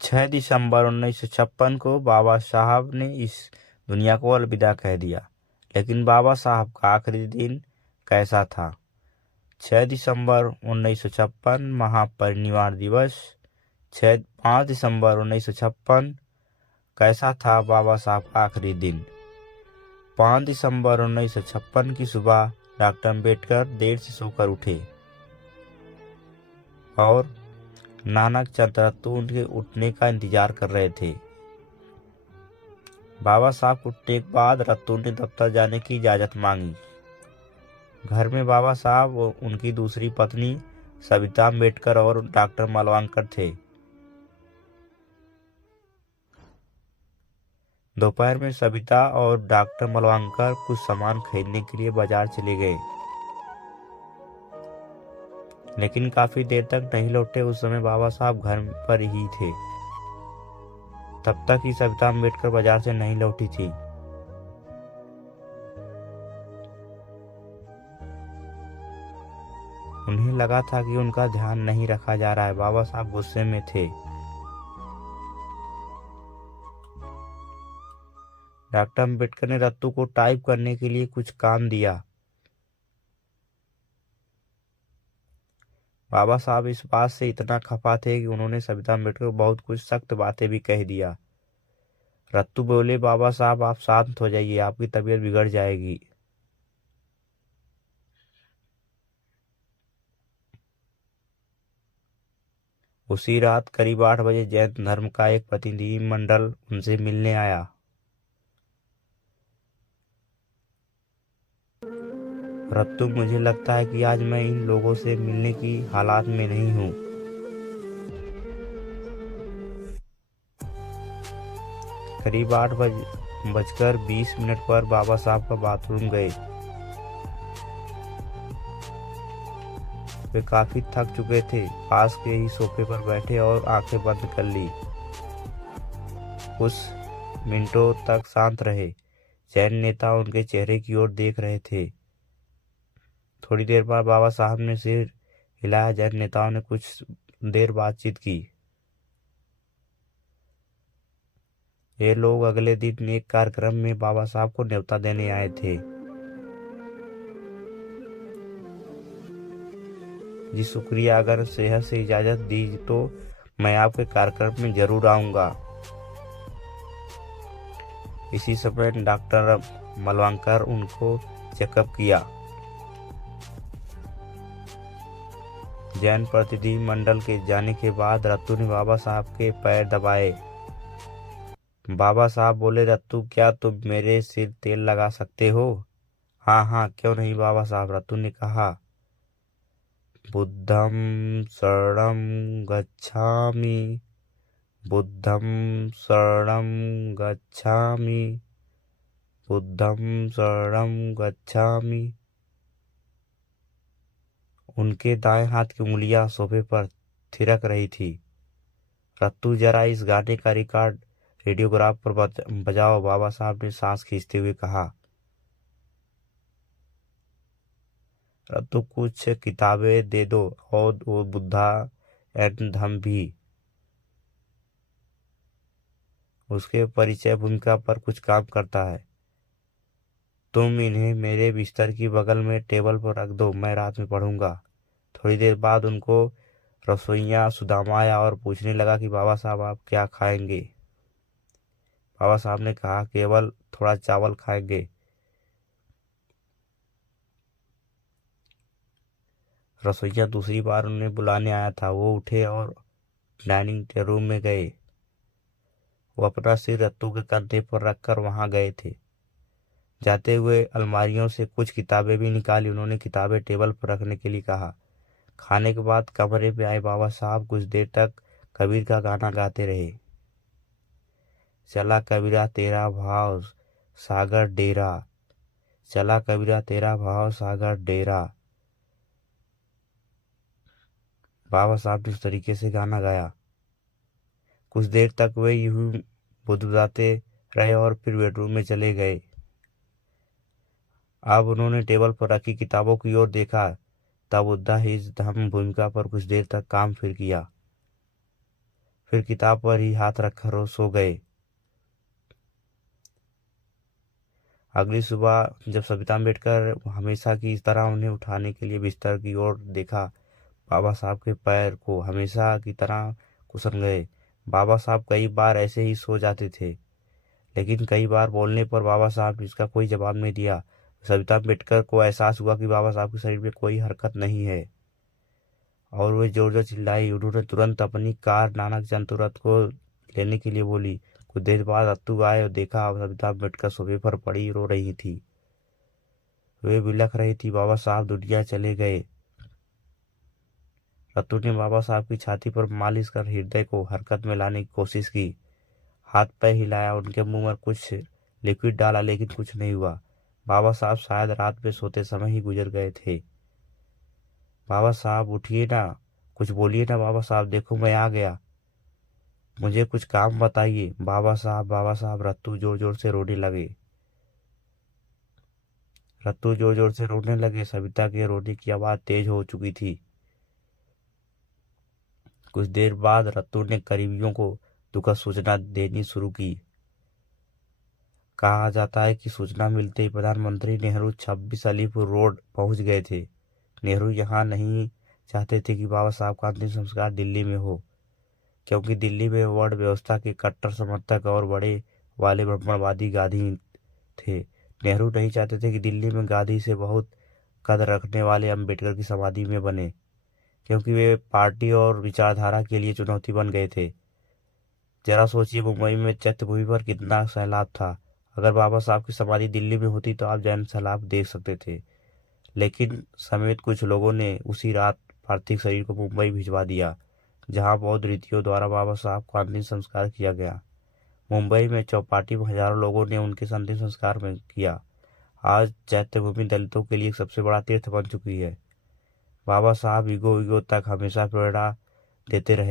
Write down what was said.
6 दिसंबर 1956 को बाबा साहब ने इस दुनिया को अलविदा कह दिया। लेकिन बाबा साहब का आखिरी दिन कैसा था? 6 दिसंबर 1956 महापरिनिर्वाण दिवस। 5 दिसंबर 1956 कैसा था बाबा साहब का आखिरी दिन? 5 दिसंबर 1956 की सुबह डॉक्टर अम्बेडकर देर से सोकर उठे और नानक चंद रत्तू उनके उठने का इंतजार कर रहे थे। बाबा साहब के उठने के बाद रत्तू ने दफ्तर जाने की इजाज़त मांगी। घर में बाबा साहब और उनकी दूसरी पत्नी सविता अम्बेडकर और डॉक्टर मालवंकर थे। दोपहर में सविता और डॉक्टर मालवंकर कुछ सामान खरीदने के लिए बाजार चले गए, लेकिन काफी देर तक नहीं लौटे। उस समय बाबा साहब घर पर ही थे। तब तक ही सविता अम्बेडकर बाजार से नहीं लौटी थी। उन्हें लगा था कि उनका ध्यान नहीं रखा जा रहा है। बाबा साहब गुस्से में थे। डॉक्टर अम्बेडकर ने रत्तू को टाइप करने के लिए कुछ काम दिया। बाबा साहब इस बात से इतना खफा थे कि उन्होंने सविता अम्बेडकर को बहुत कुछ सख्त बातें भी कह दिया। रत्तू बोले, बाबा साहब आप शांत हो जाइए, आपकी तबीयत बिगड़ जाएगी। उसी रात करीब 8 बजे जैन धर्म का एक प्रतिनिधिमंडल उनसे मिलने आया। रत्तू, मुझे लगता है कि आज मैं इन लोगों से मिलने की हालात में नहीं हूँ। करीब 8:20 पर बाबा साहब का बाथरूम गए। वे काफी थक चुके थे। पास के ही सोफे पर बैठे और आंखें बंद कर ली। कुछ मिनटों तक शांत रहे। जैन नेता उनके चेहरे की ओर देख रहे थे। थोड़ी देर बाद बाबा साहब ने सिर हिलाया। जैन नेताओं ने कुछ देर बातचीत की। ये लोग अगले दिन एक कार्यक्रम में बाबा साहब को न्योता देने आए थे। जी शुक्रिया, अगर सेहत से इजाज़त दी तो मैं आपके कार्यक्रम में जरूर आऊँगा। इसी समय डॉक्टर मालवंकर उनको चेकअप किया। जैन प्रतिनिधि मंडल के जाने के बाद रत्तू ने बाबा साहब के पैर दबाए। बाबा साहब बोले, रत्तू क्या तुम मेरे सिर तेल लगा सकते हो? हाँ हाँ, क्यों नहीं बाबा साहब, रत्तू ने कहा। बुद्धं शरणं गच्छामि, बुद्धं शरणं गच्छामि, बुद्धं शरणं गच्छामि। उनके दाएं हाथ की उंगलियां सोफे पर थिरक रही थी। रत्तू, जरा इस गाने का रिकॉर्ड रेडियोग्राफ पर बजाओ, बाबा साहब ने सांस खींचते हुए कहा। रत्तू, कुछ किताबें दे दो और वो बुद्धा एंड धम्म भी। उसके परिचय भूमिका पर कुछ काम करता है। तुम इन्हें मेरे बिस्तर की बगल में टेबल पर रख दो, मैं रात में पढ़ूंगा। थोड़ी देर बाद उनको रसोइया सुदामा आया और पूछने लगा कि बाबा साहब आप क्या खाएंगे? बाबा साहब ने कहा, केवल थोड़ा चावल खाएंगे। रसोइया दूसरी बार उन्हें बुलाने आया था। वो उठे और डाइनिंग रूम में गए। वो अपना सिर रत्तू के कंधे पर रखकर वहां गए थे। जाते हुए अलमारियों से कुछ किताबें भी निकाली। उन्होंने किताबें टेबल पर रखने के लिए कहा। खाने के बाद कमरे में आए बाबा साहब कुछ देर तक कबीर का गाना गाते रहे। चला कबीरा तेरा भाव सागर डेरा, चला कबीरा तेरा भाव सागर डेरा। बाबा साहब ने इस तरीके से गाना गाया। कुछ देर तक वे यूं बुदबुदाते रहे और फिर बेडरूम में चले गए। अब उन्होंने टेबल पर रखी किताबों की ओर देखा। तब बुद्धा हिज धम्म भूमिका पर कुछ देर तक काम फिर किया। फिर किताब पर ही हाथ रखकर वो सो गए। अगली सुबह जब सविता अम्बेडकर हमेशा की तरह उन्हें उठाने के लिए बिस्तर की ओर देखा, बाबा साहब के पैर को हमेशा की तरह कुचल गए। बाबा साहब कई बार ऐसे ही सो जाते थे, लेकिन कई बार बोलने पर बाबा साहब ने इसका कोई जवाब नहीं दिया। सविता अम्बेडकर को एहसास हुआ कि बाबा साहब के शरीर में कोई हरकत नहीं है और वे जोर जोर चिल्लाई। उन्होंने तुरंत अपनी कार नानक चंदूरथ को लेने के लिए बोली। कुछ देर बाद रत्तू आए और देखा सविता अम्बेडकर सोफे पर पड़ी रो रही थी। वे बिलख रही थी, बाबा साहब दुनिया चले गए। रत्तू ने बाबा साहब की छाती पर मालिश कर हृदय को हरकत में लाने की कोशिश की। हाथ पैर हिलाया, उनके मुंह में कुछ लिक्विड डाला, लेकिन कुछ नहीं हुआ। बाबा साहब शायद रात में सोते समय ही गुजर गए थे। बाबा साहब उठिए ना, कुछ बोलिए ना बाबा साहब, देखो मैं आ गया, मुझे कुछ काम बताइए। बाबा साहब, रत्तू जोर जोर से रोने लगे। रत्तू जोर जोर से रोने लगे। सविता के रोने की आवाज़ तेज हो चुकी थी। कुछ देर बाद रत्तू ने करीबियों को दुखद सूचना देनी शुरू की। कहा जाता है कि सूचना मिलते ही प्रधानमंत्री नेहरू 26 अलीपुर रोड पहुंच गए थे। नेहरू यहाँ नहीं चाहते थे कि बाबा साहब का अंतिम संस्कार दिल्ली में हो, क्योंकि दिल्ली में वर्ण व्यवस्था के कट्टर समर्थक और बड़े वाले ब्राह्मणवादी गांधी थे। नेहरू नहीं चाहते थे कि दिल्ली में गांधी से बहुत कदर रखने वाले अम्बेडकर की समाधि में बने, क्योंकि वे पार्टी और विचारधारा के लिए चुनौती बन गए थे। जरा सोचिए, मुंबई में चैत्यभूमि पर कितना सैलाब था। अगर बाबा साहब की समाधि दिल्ली में होती तो आप जैन सैलाब देख सकते थे। लेकिन समेत कुछ लोगों ने उसी रात पार्थिव शरीर को मुंबई भिजवा दिया, जहां बौद्ध रीतियों द्वारा बाबा साहब का अंतिम संस्कार किया गया। मुंबई में चौपाटी में हजारों लोगों ने उनके अंतिम संस्कार में किया। आज चैत्यभूमि दलितों के लिए एक सबसे बड़ा तीर्थ बन चुकी है। बाबा साहब युगों युगों तक हमेशा प्रेरणा देते रहे।